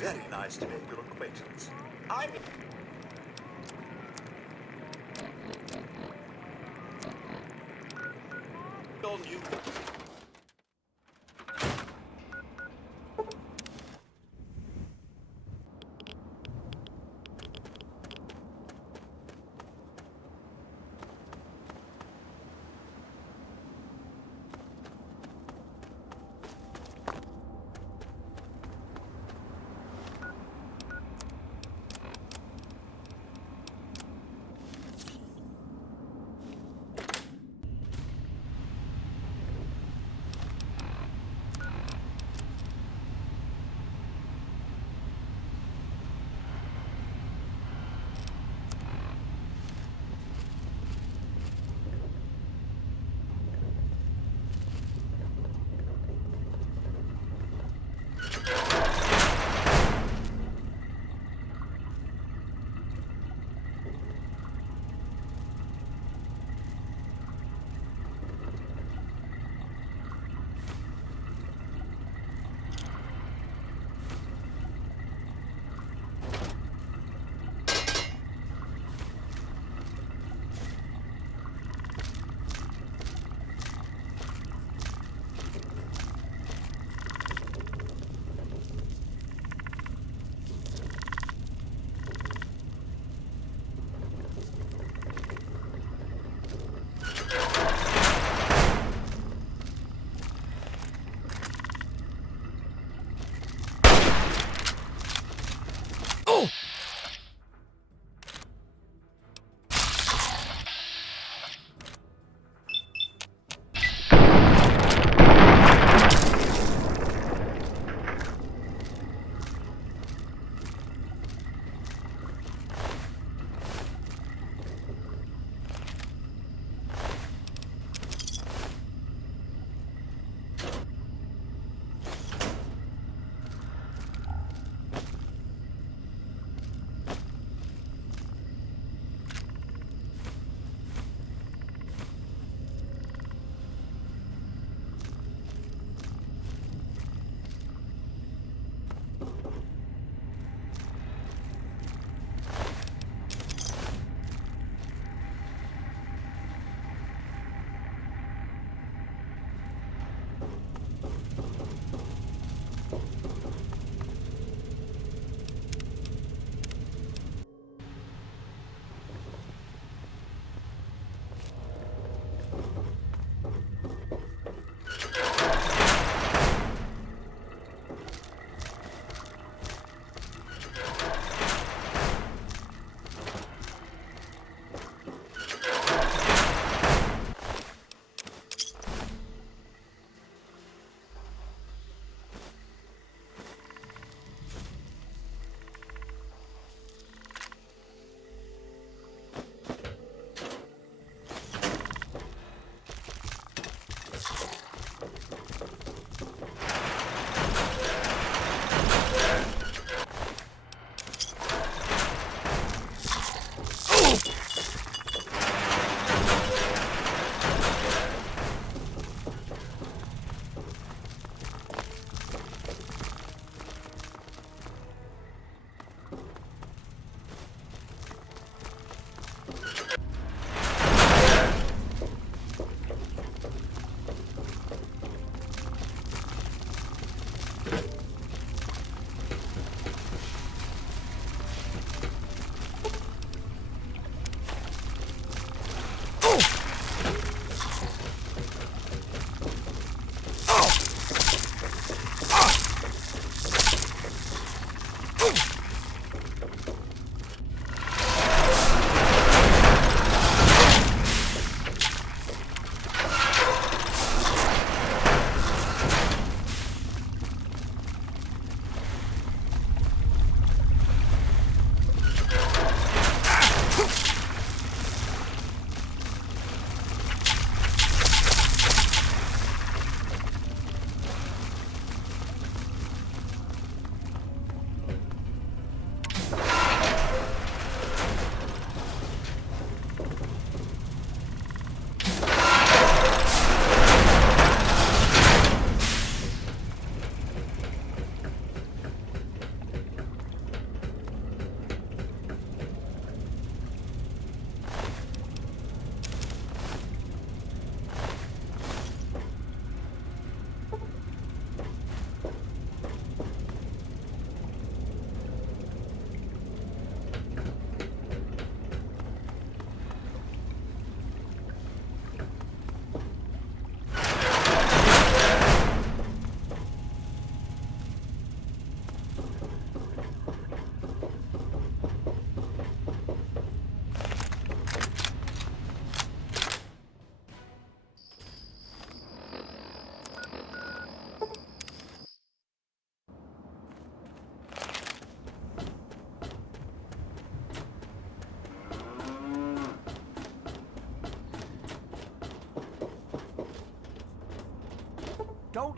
Very nice to make your acquaintance. I'm... on you.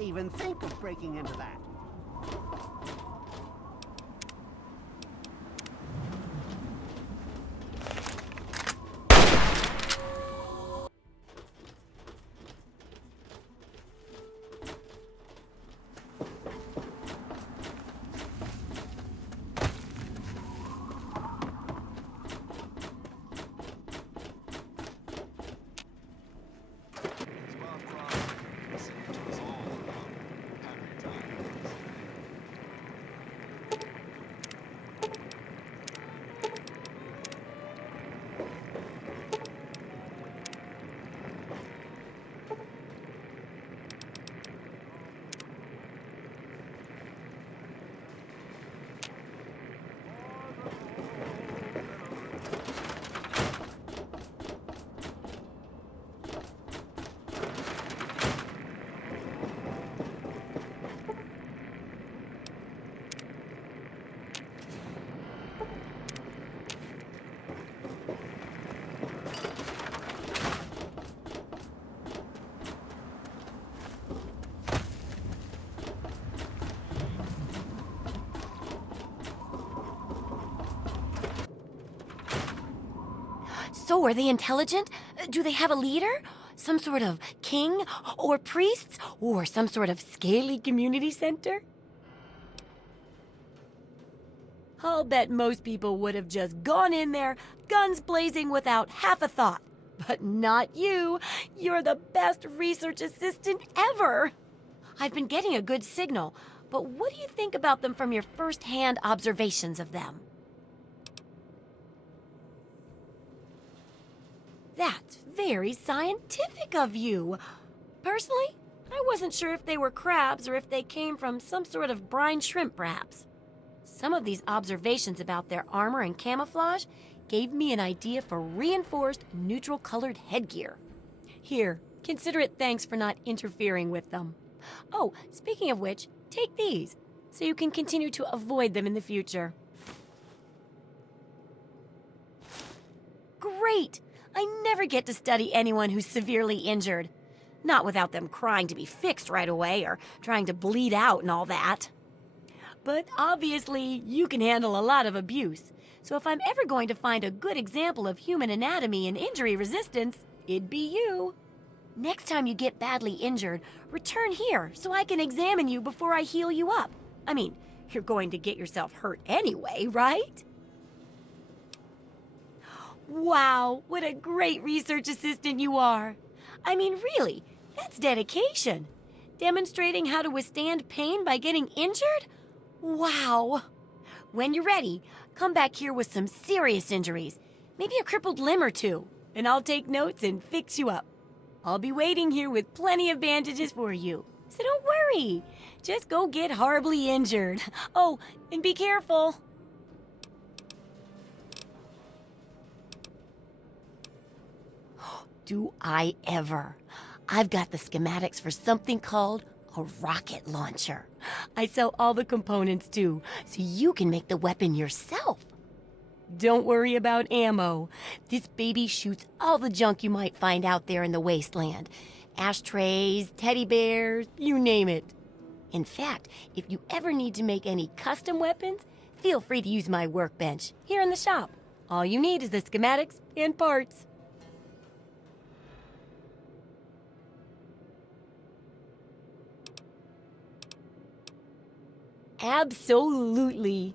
even think of breaking into that. So, are they intelligent? Do they have a leader? Some sort of king? Or priests? Or some sort of scaly community center? I'll bet most people would have just gone in there, guns blazing without half a thought. But not you. You're the best research assistant ever. I've been getting a good signal, but what do you think about them from your first-hand observations of them? That's very scientific of you. Personally, I wasn't sure if they were crabs or if they came from some sort of brine shrimp, perhaps. Some of these observations about their armor and camouflage gave me an idea for reinforced neutral-colored headgear. Here, consider it thanks for not interfering with them. Oh, speaking of which, take these, so you can continue to avoid them in the future. Great! I never get to study anyone who's severely injured. Not without them crying to be fixed right away or trying to bleed out and all that. But obviously, you can handle a lot of abuse. So if I'm ever going to find a good example of human anatomy and injury resistance, it'd be you. Next time you get badly injured, return here so I can examine you before I heal you up. I mean, you're going to get yourself hurt anyway, right? Wow, what a great research assistant you are. I mean, really, that's dedication. Demonstrating how to withstand pain by getting injured? Wow. When you're ready, come back here with some serious injuries, maybe a crippled limb or two, and I'll take notes and fix you up. I'll be waiting here with plenty of bandages for you, so don't worry. Just go get horribly injured. Oh, and be careful. Do I ever? I've got the schematics for something called a rocket launcher. I sell all the components too, so you can make the weapon yourself. Don't worry about ammo. This baby shoots all the junk you might find out there in the wasteland. Ashtrays, teddy bears, you name it. In fact, if you ever need to make any custom weapons, feel free to use my workbench here in the shop. All you need is the schematics and parts. Absolutely.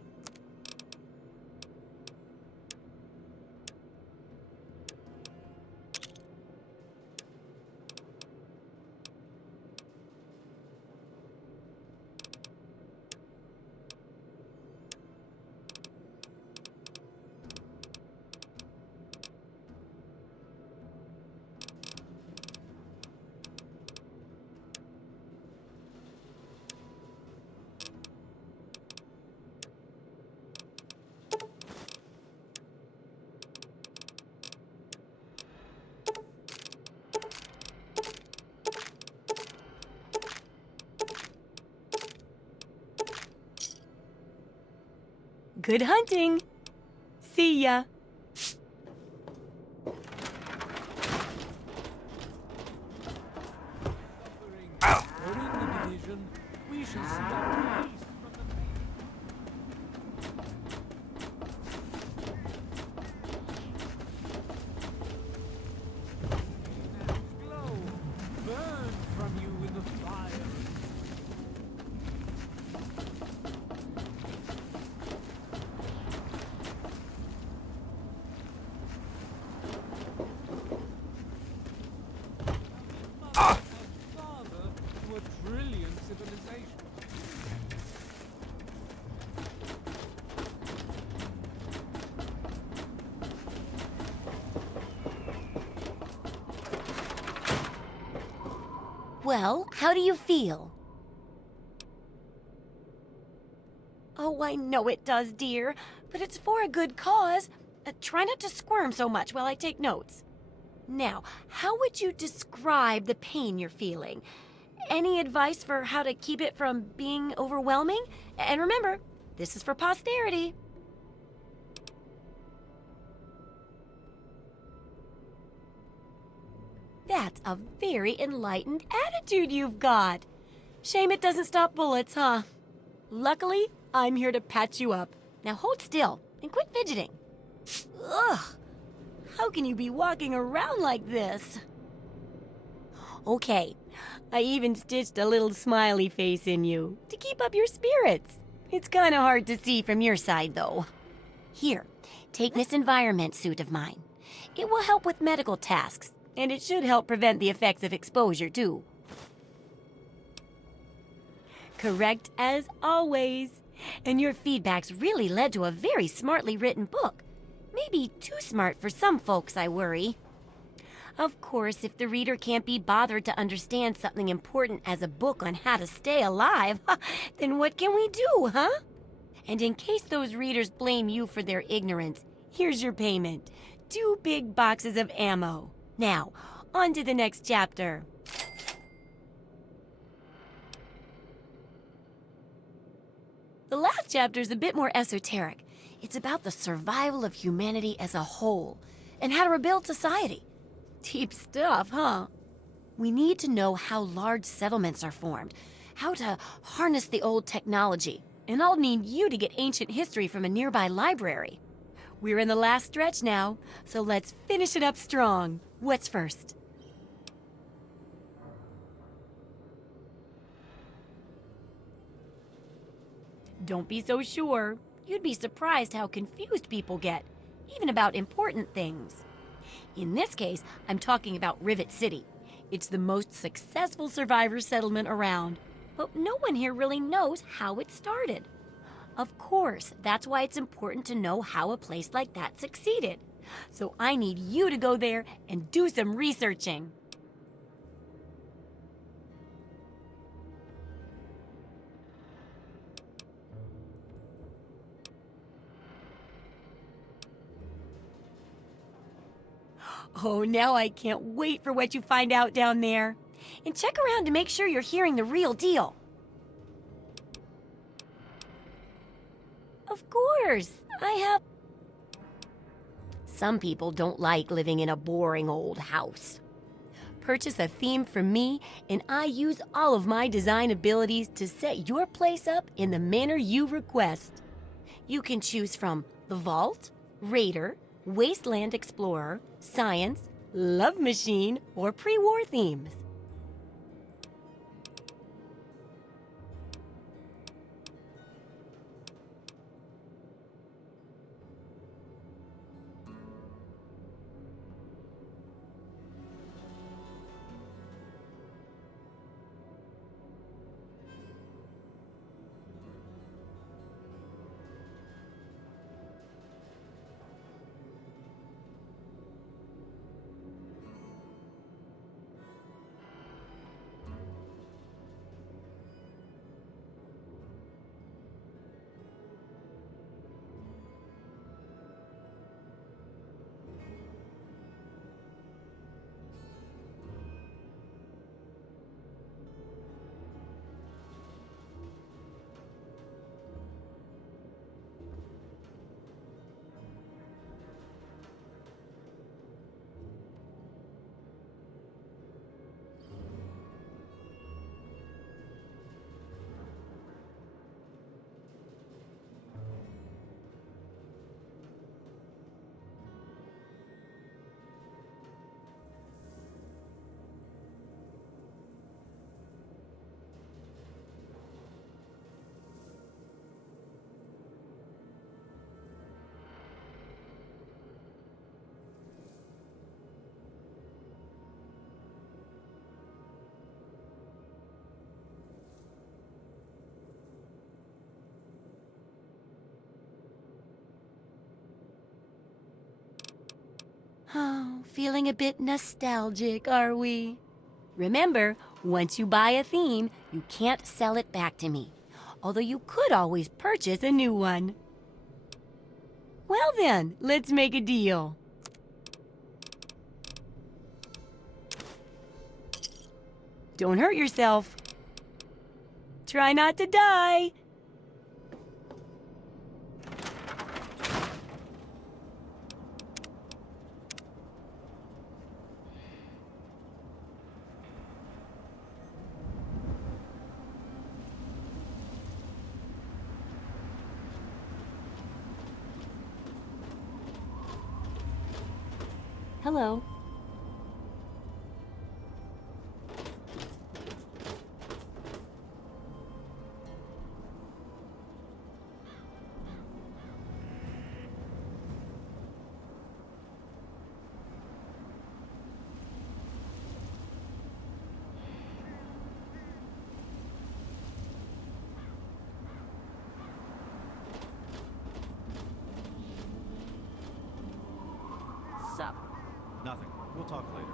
Good hunting. See ya. Ow! We shall see our feast from the main. And glow, burn from you in the fire. Mother and father to a trillion civilizations. Well, how do you feel? Oh, I know it does, dear, but it's for a good cause. Try not to squirm so much while I take notes. Now, how would you describe the pain you're feeling? Any advice for how to keep it from being overwhelming? And remember, this is for posterity. That's a very enlightened attitude you've got. Shame it doesn't stop bullets, huh? Luckily, I'm here to patch you up. Now hold still and quit fidgeting. Ugh! How can you be walking around like this? Okay, I even stitched a little smiley face in you to keep up your spirits. It's kind of hard to see from your side, though. Here, take this environment suit of mine. It will help with medical tasks, and it should help prevent the effects of exposure, too. Correct as always. And your feedback's really led to a very smartly written book. Maybe too smart for some folks, I worry. Of course, if the reader can't be bothered to understand something important as a book on how to stay alive, then what can we do, huh? And in case those readers blame you for their ignorance, here's your payment. 2 big boxes of ammo. Now, on to the next chapter. The last chapter is a bit more esoteric. It's about the survival of humanity as a whole and how to rebuild society. Deep stuff, huh? We need to know how large settlements are formed, how to harness the old technology, and I'll need you to get ancient history from a nearby library. We're in the last stretch now, so let's finish it up strong. What's first? Don't be so sure. You'd be surprised how confused people get, even about important things. In this case, I'm talking about Rivet City. It's the most successful survivor settlement around, but no one here really knows how it started. Of course, that's why it's important to know how a place like that succeeded. So I need you to go there and do some researching. Oh, now I can't wait for what you find out down there. And check around to make sure you're hearing the real deal. Of course, I have... Some people don't like living in a boring old house. Purchase a theme from me, and I use all of my design abilities to set your place up in the manner you request. You can choose from the Vault, Raider, Wasteland Explorer, Science, Love Machine, or pre-war themes. Feeling a bit nostalgic, are we? Remember, once you buy a theme, you can't sell it back to me. Although you could always purchase a new one. Well then, let's make a deal. Don't hurt yourself. Try not to die. Hello. Sup? Nothing. We'll talk later.